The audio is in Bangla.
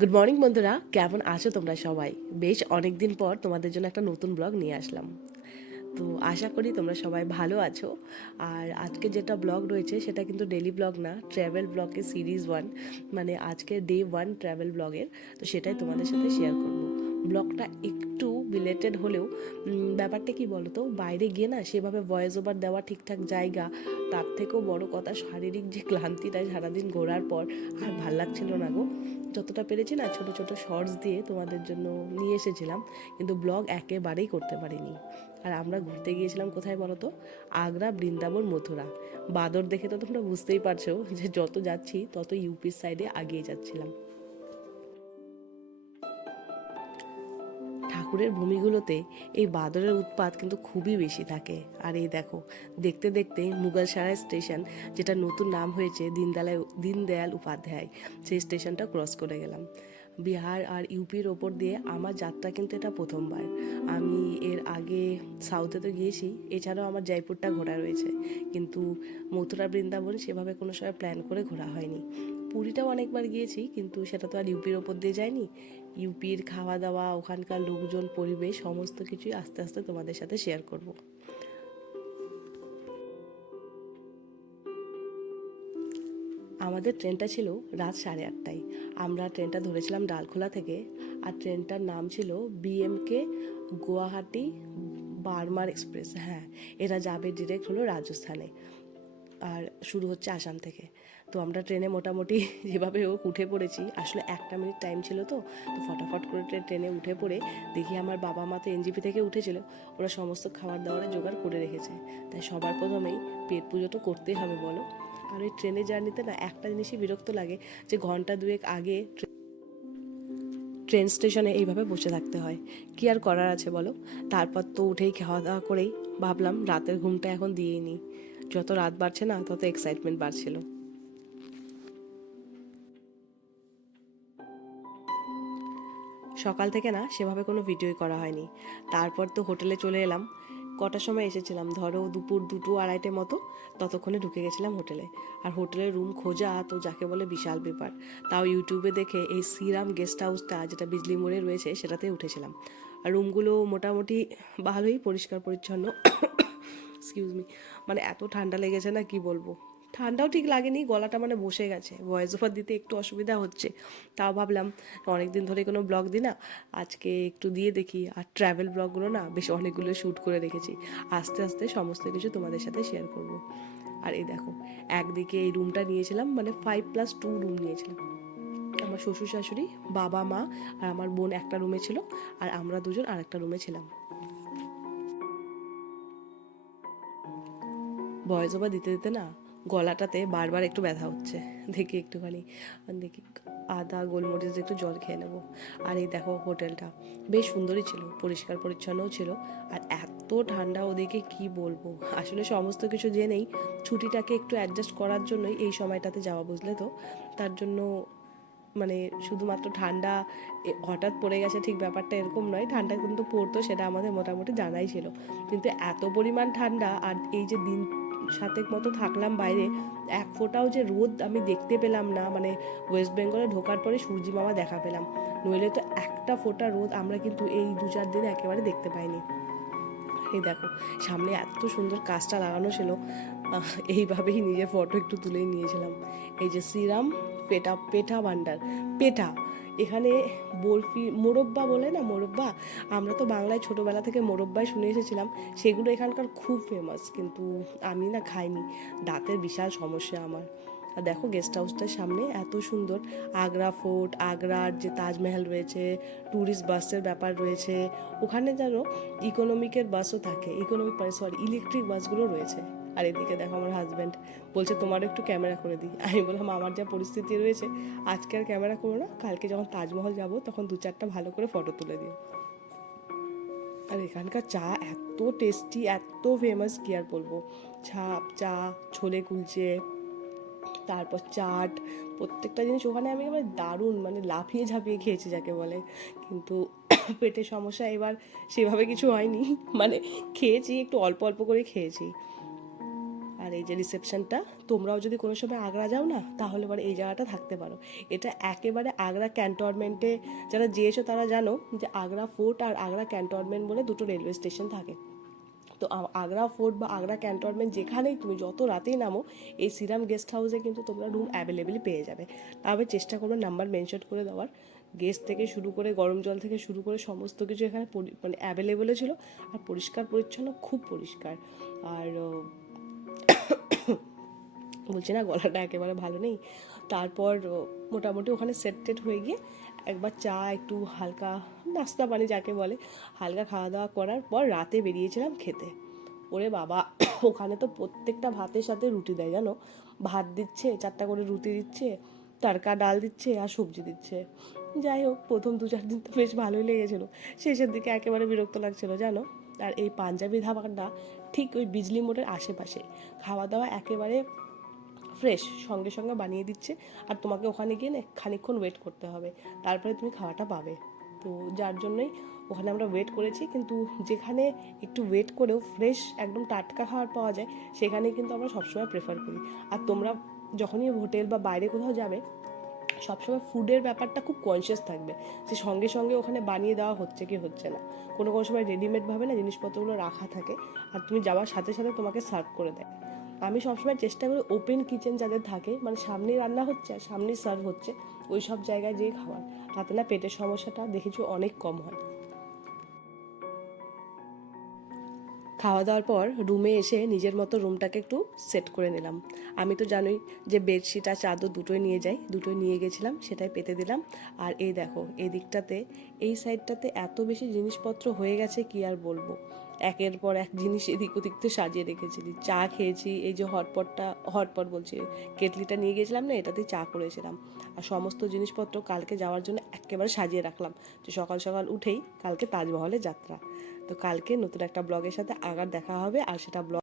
গুড মর্নিং বন্ধুরা। কেমন আছো তোমরা সবাই? বেশ অনেক দিন পর তোমাদের জন্য একটা নতুন ব্লগ নিয়ে আসলাম। তো আশা করি তোমরা সবাই ভালো আছো। আর আজকে যেটা ব্লগ রয়েছে, সেটা কিন্তু ডেলি ব্লগ না ট্র্যাভেল ব্লগের সিরিজ ওয়ান মানে আজকে ডে ওয়ান ট্র্যাভেল ব্লগের। তো সেটাই তোমাদের সাথে শেয়ার করব। ব্লগটা একটু রিলেটেড হলেও ব্যাপারটা কি বলো তো বাইরে গিয়ে না সেভাবে ভয়েস ওভার দেওয়া ঠিকঠাক জায়গা, তার থেকেও বড় কথা শারীরিক যে ক্লান্তিটা সারাদিন ঘোরার পর আর ভালো লাগছিল না গো। যতটা পেরেছি না ছোট ছোট শর্টস দিয়ে তোমাদের জন্য নিয়ে এসেছিলাম, কিন্তু ব্লগ একেবারেই করতে পারিনি। আর আমরা ঘুরতে গিয়েছিলাম কোথায় বলো তো আগ্রা, বৃন্দাবন, মথুরা। বাদর দেখে তো তোমরা বুঝতেই পারছ যে যত যাচ্ছি তত ইউপির সাইডে আগিয়ে যাচ্ছিলাম। ঠাকুরের ভূমিগুলোতে এই বাদরের উৎপাত কিন্তু খুবই বেশি থাকে। আর এই দেখো, দেখতে দেখতে মুঘলসারাই স্টেশন, যেটা নতুন নাম হয়েছে দীনদয়াল দীনদয়াল উপাধ্যায়, সেই স্টেশনটা ক্রস করে গেলাম। বিহার আর ইউপির ওপর দিয়ে আমার যাত্রা কিন্তু এটা প্রথমবার। আমি এর আগে সাউথে তো গিয়েছি, এছাড়াও আমার জয়পুরটা ঘোরা রয়েছে। কিন্তু মথুরা, বৃন্দাবন সেভাবে কোনো সময় প্ল্যান করে ঘোরা হয়নি। পুরীটাও অনেকবার গিয়েছি, কিন্তু সেটা তো আর ইউপির ওপর দিয়ে যায়নি। ইউপির খাওয়া দাওয়া ওখানকার লোকজন, পরিবেশ, সমস্ত কিছুই আস্তে আস্তে তোমাদের সাথে শেয়ার করব। আমাদের ট্রেনটা ছিল রাত সাড়ে আটটায়। আমরা ট্রেনটা ধরেছিলাম ডালখোলা থেকে। আর ট্রেনটার নাম ছিল বিএমকে গুয়াহাটি বার্মার এক্সপ্রেস। হ্যাঁ এরা যাবে ডিরেক্ট হলো রাজস্থানে। আর শুরু হচ্ছে আসাম থেকে। তো আমরা ট্রেনে মোটামুটি যেভাবে হোক উঠে পড়েছি। আসলে একটা মিনিট টাইম ছিল তো তো ফটাফট করে ট্রে- ট্রেনে উঠে পড়ে দেখি আমার বাবা মা তো এনজিপি থেকে উঠেছিল, ওরা সমস্ত খাবার দাবারের জোগাড় করে রেখেছে। তাই সবার প্রথমেই পেট পুজো তো করতেই হবে বলো। আর ওই ট্রেনে জার্নিতে না একটা জিনিসই বিরক্ত লাগে যে ঘণ্টা দুয়েক আগে ট্রেন স্টেশনে এইভাবে বসে থাকতে হয়। কি আর করার আছে বলো? তারপর তো উঠেই খাওয়া দাওয়া করেই ভাবলাম রাতের ঘুমটা এখন দিয়েই নিই। যত রাত বাড়ছে না, তত এক্সাইটমেন্ট বাড়ছিল। সকাল থেকে না সেভাবে কোনো ভিডিওই করা হয়নি। তারপর তো হোটেলে চলে এলাম। কটার সময় এসেছিলাম? ধরো দুপুর দুটো আড়াইটে মতো। ততক্ষণে ঢুকে গেছিলাম হোটেলে। আর হোটেলের রুম খোঁজা তো যাকে বলে বিশাল ব্যাপার। তাও ইউটিউবে দেখে এই শ্রীরাম গেস্ট হাউসটা, যেটা বিজলি মোড়ে রয়েছে, সেটাতে উঠেছিলাম। আর রুমগুলো মোটামুটি ভালোই পরিষ্কার পরিচ্ছন্ন। এক্সকিউজ মি মানে এত ঠান্ডা লেগেছে না, কি বলব? ঠান্ডাও ঠিক লাগেনি, গলাটা মানে বসে গেছে। ভয়েস ওভার দিতে একটু অসুবিধা হচ্ছে। তাও ভাবলাম অনেক দিন ধরে কোনো ব্লগ দিই না, আজকে একটু দিয়ে দেখি। আর ট্র্যাভেল ব্লগগুলো না বেশ অনেকগুলো শ্যুট করে রেখেছি। আস্তে আস্তে সমস্ত কিছু তোমাদের সাথে শেয়ার করব। আর এই দেখো, একদিকে এই রুমটা নিয়েছিলাম মানে ফাইভ প্লাস টু রুম নিয়েছিলাম। আমার শ্বশুর শাশুড়ি, বাবা, মা আর আমার বোন একটা রুমে ছিল, আর আমরা দুজন আর একটা রুমে ছিলাম। ভয়েস ওভার দিতে দিতে না গলাটাতে বারবার একটু ব্যথা হচ্ছে। দেখি একটুখানি। দেখি আদা, গোলমরিচ একটু জল খেয়ে নেব। আর এই দেখো হোটেলটা। বেশ সুন্দরই ছিল, পরিষ্কার পরিচ্ছন্নও ছিল। আর এত ঠান্ডা ওদিকে কি বলব? আসলে সমস্ত কিছু জেনেই ছুটিটাকে একটু অ্যাডজাস্ট করার জন্যই এই সময়টাতে যাওয়া, বুঝলে তো? তার জন্য মানে শুধুমাত্র ঠান্ডা হঠাৎ পড়ে গেছে ঠিক ব্যাপারটা এরকম নয়। ঠান্ডা কিন্তু পড়তো, সেটা আমাদের মোটামুটি জানাই ছিল। কিন্তু এত পরিমাণ ঠান্ডা আর এই যে দিন সাতেক মতো থাকলাম বাইরে। এক ফোঁটাও যে রোদ আমি দেখতে পেলাম না মানে ওয়েস্ট বেঙ্গলে ঢোকার পরে সূর্যি মামা দেখা পেলাম। নইলে তো একটা ফোঁটা রোদ আমরা কিন্তু এই দু চার দিনে একেবারে দেখতে পাইনি। এই দেখো, সামনে এত সুন্দর কাজটা লাগানো ছিল। এইভাবেই নিজের ফটো একটু তুলেই নিয়েছিলাম। এই যে শ্রীরাম পেটা পেঠা ভান্ডার পেঠা এখানে বরফি, মোরব্বা বলে না, মোরব্বা? আমরা তো বাংলায় ছোটোবেলা থেকে মোরব্বাই শুনে এসেছিলাম। সেগুলো এখানকার খুব ফেমাস কিন্তু আমি না খাইনি। দাঁতের বিশাল সমস্যা আমার। আর দেখো গেস্ট হাউসটার সামনে এত সুন্দর আগ্রা ফোর্ট, আগ্রার যে তাজমহল রয়েছে ট্যুরিস্ট বাসের ব্যাপার রয়েছে, ওখানে যেন ইকোনমিকের বাসও থাকে ইকোনমিক সরি ইলেকট্রিক বাসগুলো রয়েছে। আর এদিকে দেখো আমার হাজব্যান্ড বলছে তোমার একটু ক্যামেরা করে দিই। আমি বললাম, আমার যা পরিস্থিতি রয়েছে, আজকে আর ক্যামেরা করো না, কালকে যখন তাজমহল যাব, তখন দু চারটা ভালো করে ফটো তুলে দিও। আর এখানকার চা এত টেস্টি এত ফেমাস কি আর বলব? ছাপ, চা, ছোলে কুলচে, তারপর চাট, প্রত্যেকটা জিনিস ওখানে আমি এবার দারুণ মানে লাফিয়ে ঝাঁপিয়ে খেয়েছি যাকে বলে। কিন্তু পেটের সমস্যা এবার সেভাবে কিছু হয়নি। মানে খেয়েছি, একটু অল্প অল্প করে খেয়েছি। আর এই যে রিসেপশনটা তোমরাও যদি কোনো সময় আগ্রা যাও না, তাহলে পরে এই জায়গাটা থাকতে পারো। এটা একেবারে আগ্রা ক্যান্টনমেন্টে যারা যেয়েছো তারা জানো যে আগ্রা ফোর্ট আর আগ্রা ক্যান্টনমেন্ট বলে দুটো রেলওয়ে স্টেশন থাকে। তো আগ্রা ফোর্ট বা আগ্রা ক্যান্টনমেন্ট যেখানেই তুমি যত রাতেই নামো, এই সিরাম গেস্ট হাউসে কিন্তু তোমরা রুম অ্যাভেলেবেলই পেয়ে যাবে। তবে চেষ্টা করবে নাম্বার মেনশন করে দেওয়ার। গেস্ট থেকে শুরু করে, গরম জল থেকে শুরু করে সমস্ত কিছু এখানে মানে অ্যাভেলেবেলও ছিল। আর পরিষ্কার পরিচ্ছন্ন, খুব পরিষ্কার। আর বলছি না, গলাটা একেবারে ভালো নেই। তারপর মোটামুটি ওখানে সেট টেট হয়ে গিয়ে একবার চা, একটু হালকা নাস্তা পানি যাকে বলে, হালকা খাওয়া দাওয়া করার পর রাতে বেরিয়েছিলাম খেতে। ওরে বাবা, ওখানে তো প্রত্যেকটা ভাতের সাথে রুটি দেয়, জানো? ভাত দিচ্ছে, চারটা করে রুটি দিচ্ছে, তড়কা ডাল দিচ্ছে আর সবজি দিচ্ছে। যাই হোক, প্রথম দু চার দিন তো বেশ ভালোই লেগেছিলো। শেষের দিকে একেবারে বিরক্ত লাগছিল, জানো? আর এই পাঞ্জাবি ধাবাটা ঠিক ওই বিজলি মোড়ের আশেপাশে। খাওয়া দাওয়া একেবারে ফ্রেশ সঙ্গে সঙ্গে বানিয়ে দিচ্ছে। আর তোমাকে ওখানে গিয়ে না খানিকক্ষণ ওয়েট করতে হবে। তারপরে তুমি খাওয়াটা পাবে। তো যার জন্যই ওখানে আমরা ওয়েট করেছি। কিন্তু যেখানে একটু ওয়েট করেও ফ্রেশ একদম টাটকা খাবার পাওয়া যায় সেখানে কিন্তু আমরা সবসময় প্রেফার করি। আর তোমরা যখনই হোটেল বা বাইরে কোথাও যাবে সবসময় ফুডের ব্যাপারটা খুব কনসিয়াস থাকবে। যে সঙ্গে সঙ্গে ওখানে বানিয়ে দেওয়া হচ্ছে কি হচ্ছে না। কোনো কোনো সময় রেডিমেডভাবে না জিনিসপত্রগুলো রাখা থাকে আর তুমি যাওয়ার সাথে সাথে তোমাকে সার্ভ করে দেয়। আমি সবসময় চেষ্টা করি ওপেন কিচেন যাদের থাকে মানে সামনেই রান্না হচ্ছে আর সামনেই সার্ভ হচ্ছে ওই সব জায়গায় যেয়ে খাওয়ার। তাতে না পেটের সমস্যাটা দেখেছি অনেক কম হয়। খাওয়া দাওয়ার পর রুমে এসে নিজের মতো রুমটাকে একটু সেট করে নিলাম। আমি তো জানোই যে বেডশিট আর চাদর দুটোই নিয়ে যাই, দুটোই নিয়ে গেছিলাম, সেটাই পেতে দিলাম। আর এই দেখো এই দিকটাতে এই সাইডটাতে এত বেশি জিনিসপত্র হয়ে গেছে কি আর বলব। একের পর এক জিনিস এদিক ওদিক তো সাজিয়ে রেখেছিলি। চা খেয়েছি, এই যে হটপটটা, হটপট বলছি, কেটলিটা নিয়ে গেছিলাম না, এটাতেই চা করেছিলাম। আর সমস্ত জিনিসপত্র কালকে যাওয়ার জন্য একেবারে সাজিয়ে রাখলাম। যে সকাল সকাল উঠেই কালকে তাজমহলে যাত্রা। তো কালকে নতুন একটা ব্লগের সাথে আগার দেখা হবে আর সেটা ব্লগ